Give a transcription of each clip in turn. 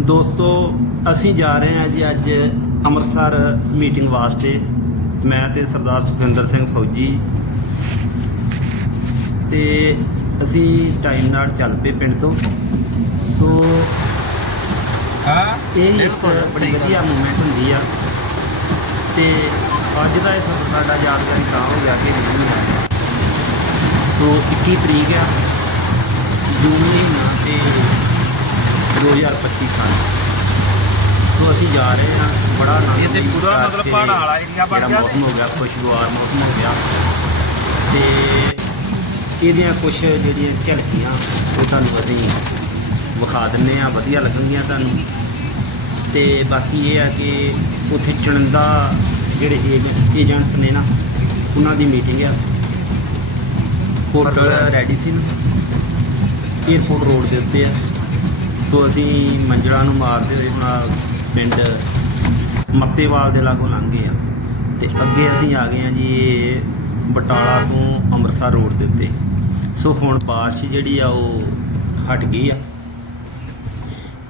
ਦੋਸਤੋ ਅਸੀਂ ਜਾ ਰਹੇ ਹਾਂ ਜੀ ਅੱਜ ਅੰਮ੍ਰਿਤਸਰ ਮੀਟਿੰਗ ਵਾਸਤੇ। ਮੈਂ ਤੇ ਸਰਦਾਰ ਸੁਖਵਿੰਦਰ ਸਿੰਘ ਫੌਜੀ। ਤੇ ਅਸੀਂ ਟਾਈਮ ਨਾਲ ਚੱਲ ਪਏ ਪਿੰਡ ਤੋਂ। ਸੋ ਹਾਂ? ਇਹ ਇੱਕ ਬੜੀ ਵਧੀਆ ਮੂਵਮੈਂਟ ਹੁੰਦੀ ਆ। ਤੇ ਅੱਜ ਦਾ ਇਹ ਸਫ਼ਰ ਸਾਡਾ ਯਾਦਗਾਰੀ ਤਾਂ ਹੋ ਗਿਆ ਕਿ ਨਹੀਂ ਆ ਸੋ 21 ਤਰੀਕ ਆ। ਜੂਨ ਮਹੀਨਾ ਤੇ 2025 ਸਾਲ। ਸੋ ਅਸੀਂ ਜਾ ਰਹੇ ਹਾਂ ਬੜਾ ਆਨੰਦ ਇਹ ਤੇ ਪੂਰਾ ਮਤਲਬ ਪਹਾੜਾਂ ਵਾਲਾ ਏਰੀਆ ਬਣ ਗਿਆ ਮੌਸਮ ਹੋ ਗਿਆ ਖੁਸ਼ਗਵਾਰ ਮੌਸਮ ਹੋ ਗਿਆ। ਤੇ ਇਹਦੀਆਂ ਕੁਝ ਜਿਹੜੀਆਂ ਝਲਕੀਆਂ ਉਹ ਤੁਹਾਨੂੰ ਅਸੀਂ ਵਿਖਾ ਦਿੰਨੇ ਆ ਵਧੀਆ ਲੱਗਣਗੀਆਂ ਤੁਹਾਨੂੰ। ਤੇ ਬਾਕੀ ਇਹ ਆ ਕਿ ਉੱਥੇ ਚੁਣਿੰਦਾ ਜਿਹੜੇ ਏਜੰਟਸ ਨੇ ਨਾ ਉਹਨਾਂ ਦੀ ਮੀਟਿੰਗ ਆ। ਹੋਟਲ ਰੈਡੀਸਨ ਏਅਰਪੋਰਟ ਰੋਡ ਦੇ ਉੱਤੇ ਆ। ਸੋ ਅਸੀਂ ਮੰਜੜਾ ਨੂੰ ਮਾਰਦੇ ਹੋਏ ਹੁਣ ਪਿੰਡ ਮੱਤੇਵਾਲ ਦੇ ਲਾਗੋਂ ਲੰਘੇ ਆ ਤੇ ਅੱਗੇ ਅਸੀਂ ਆ ਗਏ ਆ ਜੀ ਇਹ ਬਟਾਲਾ ਤੋਂ ਅੰਮ੍ਰਿਤਸਰ ਰੋਡ ਦੇ ਉੱਤੇ। ਸੋ ਹੁਣ ਬਾਰਿਸ਼ ਜਿਹੜੀ ਆ ਉਹ ਹਟ ਗਈ ਆ।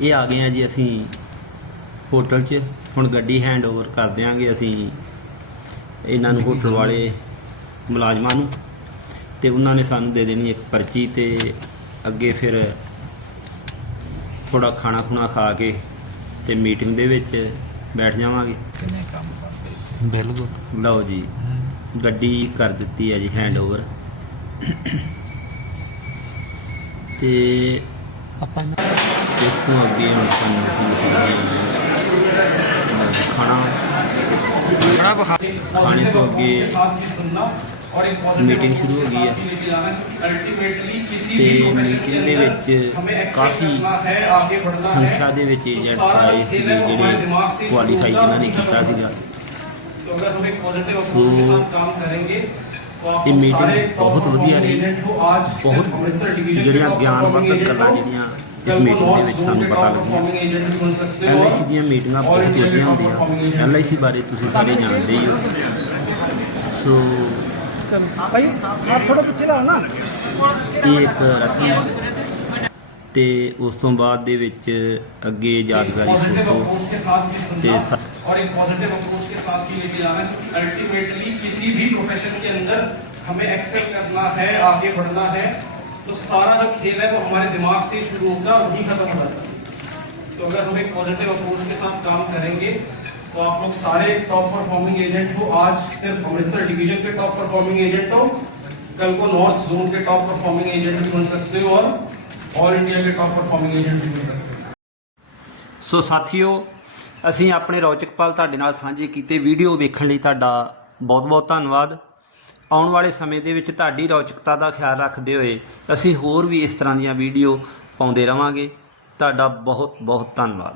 ਇਹ ਆ ਗਏ ਆ ਜੀ ਅਸੀਂ ਹੋਟਲ 'ਚ। ਹੁਣ ਗੱਡੀ ਹੈਂਡਓਵਰ ਕਰ ਦਿਆਂਗੇ ਅਸੀਂ ਇਹਨਾਂ ਨੂੰ ਹੋਟਲ ਵਾਲੇ ਮੁਲਾਜ਼ਮਾਂ ਨੂੰ। ਤੇ ਉਹਨਾਂ ਨੇ ਸਾਨੂੰ ਦੇ ਦੇਣੀ ਇੱਕ ਪਰਚੀ ਤੇ ਅੱਗੇ ਫਿਰ ਥੋੜਾ ਖਾਣਾ ਖੁਣਾ ਖਾ ਕੇ ਤੇ ਮੀਟਿੰਗ ਦੇ ਵਿੱਚ ਬੈਠ ਜਾਵਾਂਗੇ। ਕਿੰਨੇ ਕੰਮ ਕਰਦੇ ਬਿਲਕੁਲ। ਲਓ ਜੀ ਗੱਡੀ ਕਰ ਦਿੱਤੀ ਹੈ ਜੀ ਹੈਂਡਓਵਰ ਤੇ ਆਪਾਂ ਨਾ- ਇਸ ਤੋਂ ਅੱਗੇ ਹੁਣ ਸਾਨੂੰ ਖਾਣਾ ਬਖਾ ਖਾਣੇ ਤੋਂ ਅੱਗੇ ਮੀਟਿੰਗ ਸ਼ੁਰੂ ਹੋ ਗਈ ਹੈ। ਤੇ ਮੀਟਿੰਗ ਦੇ ਵਿੱਚ ਕਾਫੀ ਸੰਖਿਆ ਦੇ ਵਿੱਚ ਏਜੰਟਸ ਆਏ ਸੀਗੇ ਜਿਹੜੇ ਕੁਆਲੀਫਾਈ ਜਿਨ੍ਹਾਂ ਨੇ ਕੀਤਾ ਸੀਗਾ। ਇਹ ਮੀਟਿੰਗ ਬਹੁਤ ਵਧੀਆ ਰਹੀ। ਬਹੁਤ ਜਿਹੜੀਆਂ ਗਿਆਨਵਰਧਕ ਗੱਲਾਂ ਜਿਹੜੀਆਂ ਇਸ ਮੀਟਿੰਗ ਦੇ ਵਿੱਚ ਸਾਨੂੰ ਪਤਾ ਲੱਗੀਆਂ। ਐਲਆਈਸੀ ਦੀਆਂ ਮੀਟਿੰਗਾਂ ਬਹੁਤ ਵਧੀਆ ਹੁੰਦੀਆਂ। ਐਲਆਈਸੀ ਬਾਰੇ ਤੁਸੀਂ ਸਾਰੇ ਜਾਣਦੇ ਹੀ ਹੋ। ਸੋ ਭਾਈ ਆ ਥੋੜਾ ਪਿੱਛੇ ਲਾ ਨਾ ਇਹ ਇੱਕ ਰਸਮ ਹੈ ਤੇ ਉਸ ਤੋਂ ਬਾਅਦ ਦੇ ਵਿੱਚ ਅੱਗੇ ਯਾਦਗਾਰੀ ਫੋਟੋ ਤੇ ਸ- और एक पॉजिटिव अप्रोच के साथ ही लेके जाना है अल्टीमेटली किसी भी प्रोफेशन के अंदर हमें एक्सेल करना है आगे बढ़ना है तो सारा जो खेल है वो हमारे दिमाग से ही शुरू होता है और वही खत्म हो जाता है तो अगर हम एक पॉजिटिव अप्रोच के साथ काम करेंगे तो आप लोग सारे टॉप परफॉर्मिंग एजेंट हो आज सिर्फ अमृतसर डिवीजन के टॉप परफॉर्मिंग एजेंट हो कल को नॉर्थ जोन के टॉप परफॉर्मिंग एजेंट भी बन सकते हो और ऑल इंडिया के टॉप परफॉर्मिंग एजेंट भी बन सकते हो ਸੋ ਸਾਥੀਓ ਅਸੀਂ ਆਪਣੇ ਰੌਚਕ ਪਲ ਤੁਹਾਡੇ ਨਾਲ ਸਾਂਝੇ ਕੀਤੇ ਵੀਡੀਓ ਵੇਖਣ ਲਈ ਤੁਹਾਡਾ ਬਹੁਤ-ਬਹੁਤ ਧੰਨਵਾਦ ਆਉਣ ਵਾਲੇ ਸਮੇਂ ਦੇ ਵਿੱਚ ਤੁਹਾਡੀ ਰੌਚਕਤਾ ਦਾ ਖਿਆਲ ਰੱਖਦੇ ਹੋਏ ਅਸੀਂ ਹੋਰ ਵੀ ਇਸ ਤਰ੍ਹਾਂ ਦੀਆਂ ਵੀਡੀਓ ਪਾਉਂਦੇ ਰਵਾਂਗੇ ਤੁਹਾਡਾ ਬਹੁਤ-ਬਹੁਤ ਧੰਨਵਾਦ